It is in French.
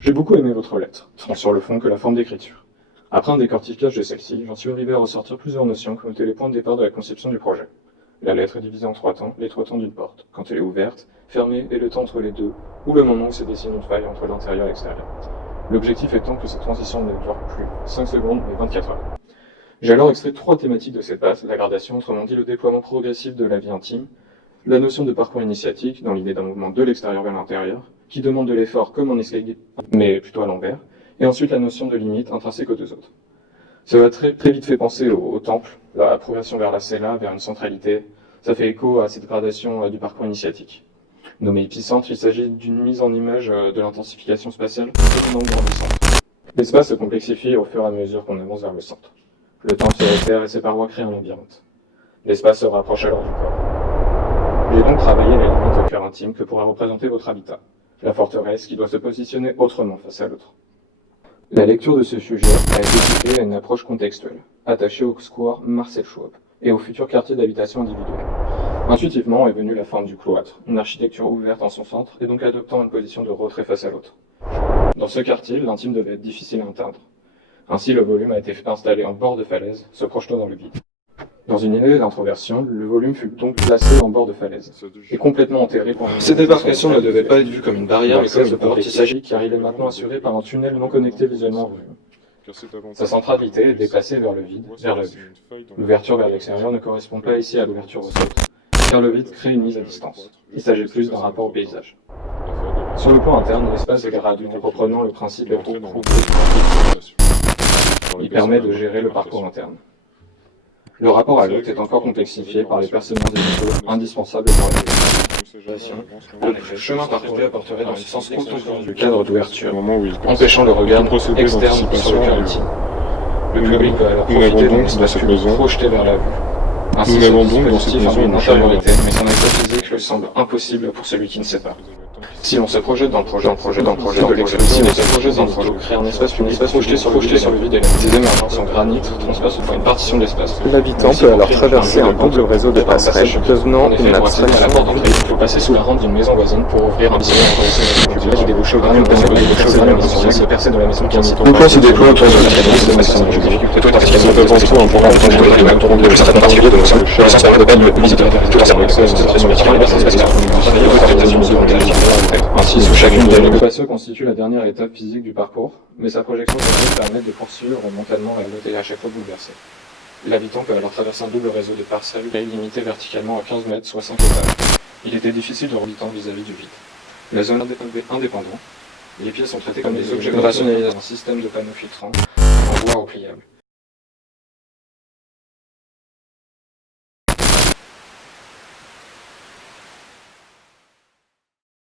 J'ai beaucoup aimé votre lettre, tant sur le fond que la forme d'écriture. Après un décortiquage de celle-ci, j'en suis arrivé à ressortir plusieurs notions qui ont été les points de départ de la conception du projet. La lettre est divisée en trois temps, les trois temps d'une porte, quand elle est ouverte, fermée et le temps entre les deux, ou le moment où se dessine une faille entre l'intérieur et l'extérieur. L'objectif étant que cette transition ne dure plus 5 secondes mais 24 heures. J'ai alors extrait trois thématiques de cette base, la gradation, autrement dit le déploiement progressif de la vie intime, la notion de parcours initiatique, dans l'idée d'un mouvement de l'extérieur vers l'intérieur, qui demande de l'effort comme en escalier, mais plutôt à l'envers, et ensuite la notion de limite intrinsèque aux deux autres. Ça va très vite fait penser au temple, la progression vers la cella, vers une centralité. Ça fait écho à cette gradation du parcours initiatique. Nommé épicentre, il s'agit d'une mise en image de l'intensification spatiale tout dans le centre. L'espace se complexifie au fur et à mesure qu'on avance vers le centre. Le temps se resserre et ses parois créent un labyrinthe. L'espace se rapproche alors du corps. J'ai donc travaillé les limites au cœur intime que pourrait représenter votre habitat, la forteresse qui doit se positionner autrement face à l'autre. La lecture de ce sujet a été guidée à une approche contextuelle, attachée au square Marcel Schwab et au futur quartier d'habitation individuelle. Intuitivement est venue la forme du cloître, une architecture ouverte en son centre et donc adoptant une position de retrait face à l'autre. Dans ce quartier, l'intime devait être difficile à atteindre. Ainsi, le volume a été installé en bord de falaise, se projetant dans le vide. Dans une idée d'introversion, le volume fut donc placé en bord de falaise, et complètement enterré pour un... Cette débarcation ne devait pas être vue comme une barrière, mais comme une porte. Il s'agit car il est maintenant assuré par un tunnel non connecté visuellement au volume. Sa centralité est déplacée vers le vide, vers la vue. L'ouverture vers l'extérieur ne correspond pas ici à l'ouverture au sol, car le vide crée une mise à distance. Il s'agit plus d'un rapport au paysage. Sur le plan interne, l'espace est gradué en reprenant le principe de il permet de gérer le parcours interne. Le rapport à l'autre est encore complexifié par les personnages indispensables pour la réalisation. Le chemin parcouru apporterait dans ce sens contournant du cadre d'ouverture, empêchant le regard externe sur le cœur intime. Le public va alors profiter d'un espace public projeté vers la vue. Ainsi, ce dispositif induit une intériorité, mais son accès physique lui semble impossible pour celui qui ne sait pas. Si l'on se projette dans le projet de l'exposition, si on se projette dans le projet, créer un espace public projeté sur le vide et ces émergences en granit transpassent une partition de l'espace. L'habitant peut alors traverser un double réseau de passerelles, devenant une abstraction. À la porte d'entrée, il faut passer sous la rampe d'une maison voisine pour ouvrir un biseau public qui débouche au dernier maison percée de la maison qui incite. Le plan se déploie autour de la mécanisme de maçonnerie. Tout est efficace devant tout un programme de certains particuliers de nos salles. Le sens permet de peine le visiteur, tout en servant l'expression verticale et personnes spatiales. Ainsi, sous chacune des le passeux constitue la dernière étape physique du parcours, mais sa projection permet de poursuivre mentalement la note et à chaque fois bouleversée. L'habitant peut alors traverser un double réseau de parcelles limité verticalement à 15 mètres, soit 5 étages. Il était difficile de remonter vis-à-vis du vide. La zone indépendante, les pieds sont traités comme des objets de rationalisation, un système de panneaux filtrants en bois repliable.